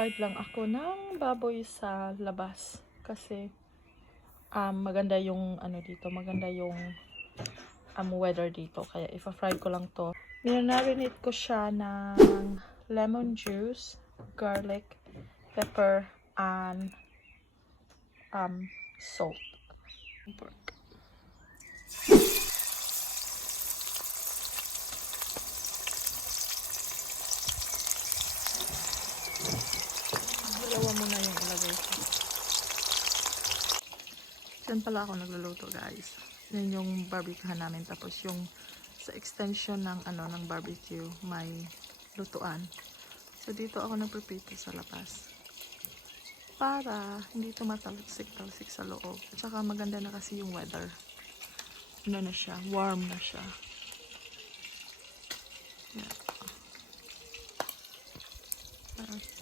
Nagpa-fried lang ako ng baboy sa labas kasi maganda yung dito, maganda yung weather dito, kaya ipa-fry ko lang to. Minarinate ko siya ng lemon juice, garlic, pepper, and salt. Pork. Dalawa mo na yung ilagay ko. Diyan pala ako nagluluto, guys. Yan yung barbecue namin, tapos yung sa extension ng ng barbecue may lutuan. So dito ako nagprepare sa labas para hindi tumatalsik-talsik sa loob. At saka maganda na kasi yung weather. Ano na siya, warm na siya. Yeah.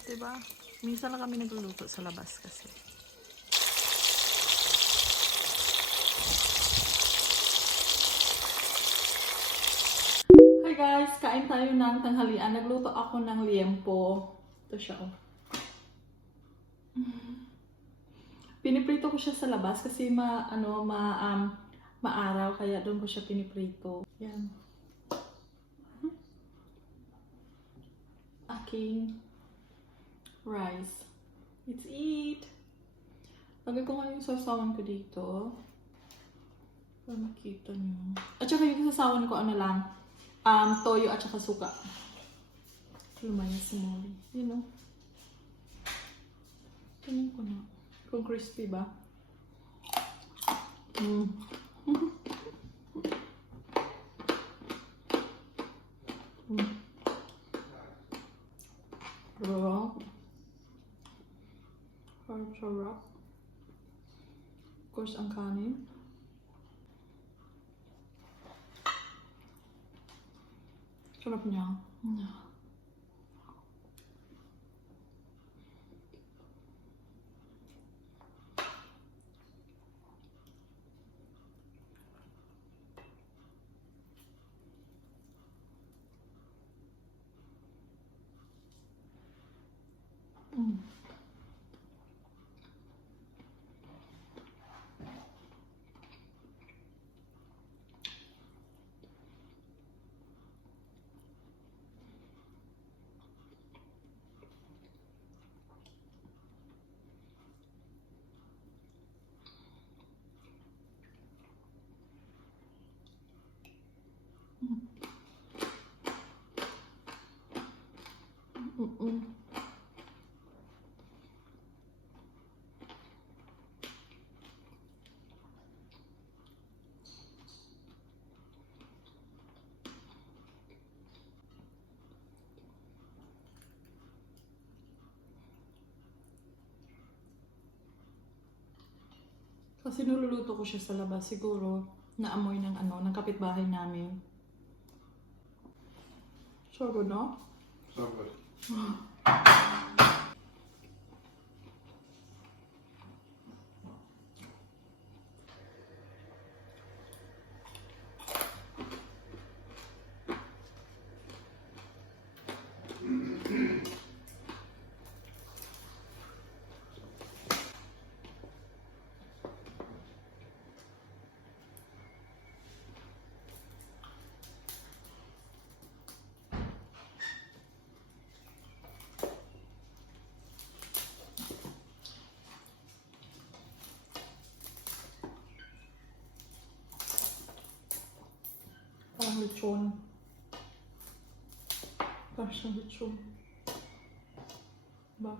Diba? Minsan lang kami nagluluto sa labas kasi. Hi guys! Kain tayo ng tanghalian. Nagluto ako ng liempo. Ito siya, oh. Piniprito ko siya sa labas kasi maaraw, kaya doon ko siya piniprito. Yan. Aking rice. Let's eat! Lagay ko nga yung sasawan ko dito. Para makita nyo. At saka yung sasawan ko toyo at saka suka. Lumayas si Molly. You know? Tingnan ko na. Kung crispy ba? Sarap. Sarap. Of course, ang kanin. Sarap niya. Kasi niluluto ko siya sa labas, siguro naamoy ng ng kapitbahay namin. So good, no? So good. Parang lechon. Parang siyang lechon. Ba?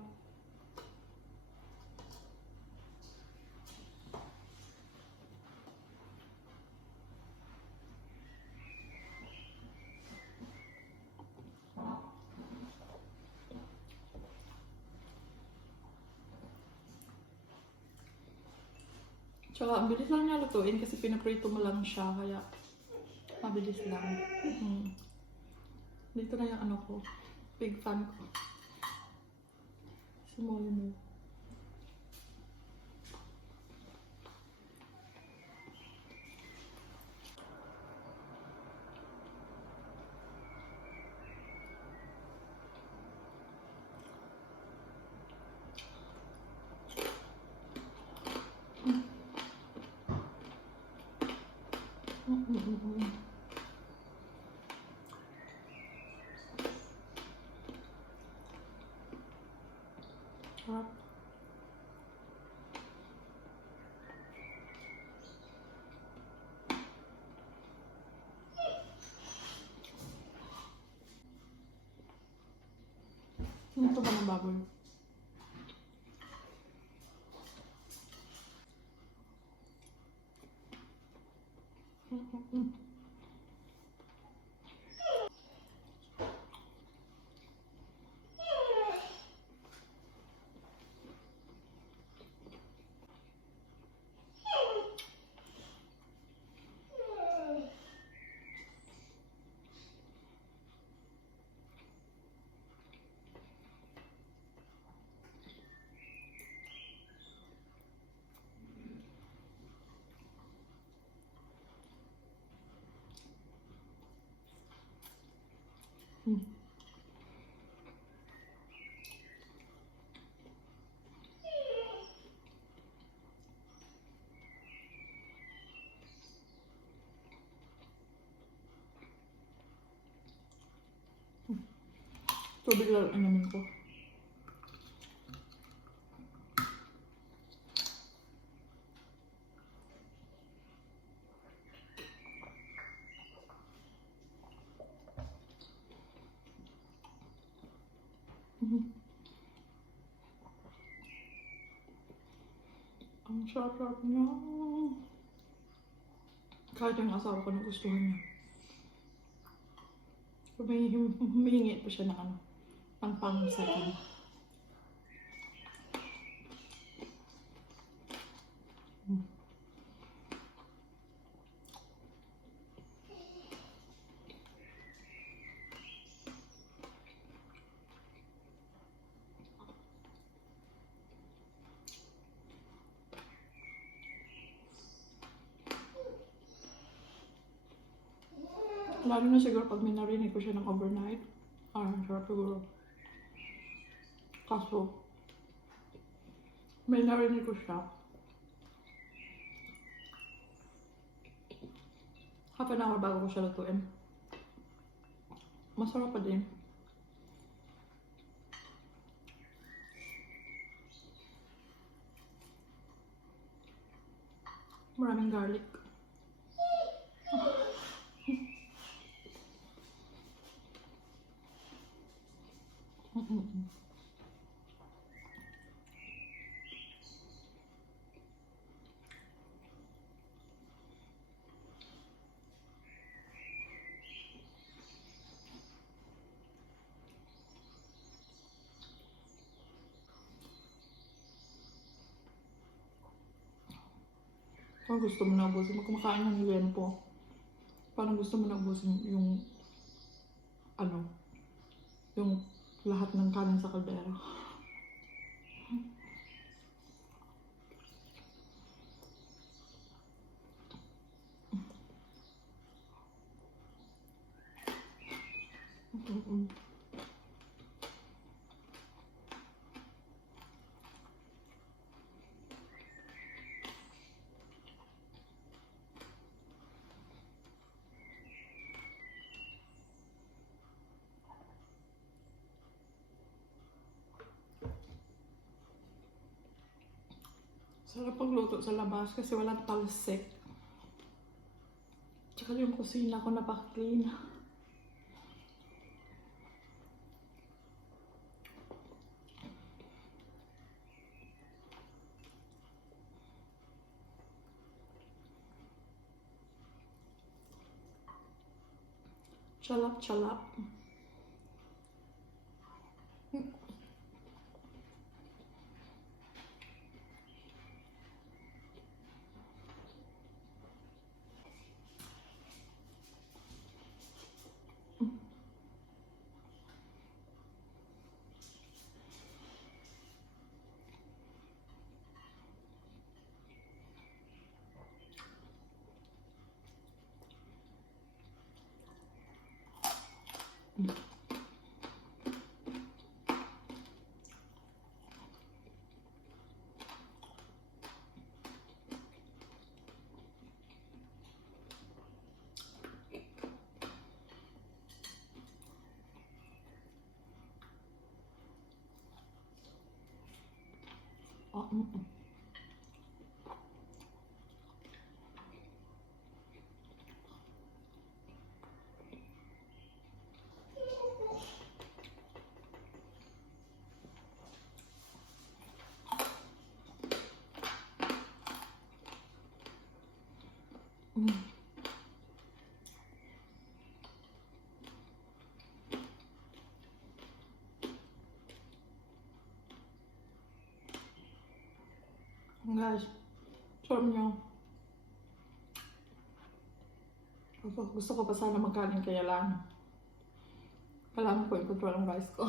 Tsaka ang bilis lang niya lutuin kasi pinaprito mo lang siya, kaya mabilis lang. Dito na yung ko. Big fan ko. Sumuli mo. Sarap. Ito ba ng baboy? Tubig lang namin ko. Ang sarap niya. Kahit yung asawa ko nagustuhan niya. Humihingi pa siya ng ano, pang-second. Lalo na siguro pag may narinig ko siya ng overnight. Sarap siguro. Kaso, may narinig ko siya. Half an hour bago ko siya lutuin. Masarap pa din. Maraming garlic. Kung gusto mo na ubusin, kumakain ng liempo. Parang gusto mo na ubusin yung ano, yung lahat ng kanin sa kaldera. Sarap pagluto sa labas kasi walang talsik. Tsaka yung kusina ko napaka-clean. Chalap-chalap. Guys, sarap niya. Gusto ko pa sana magkanin kaya lang kailangan ko i-control ang rice ko.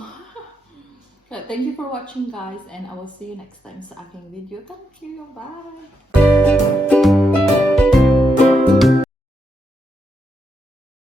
Thank you for watching guys and I will see you next time sa aking video. Thank you. Bye!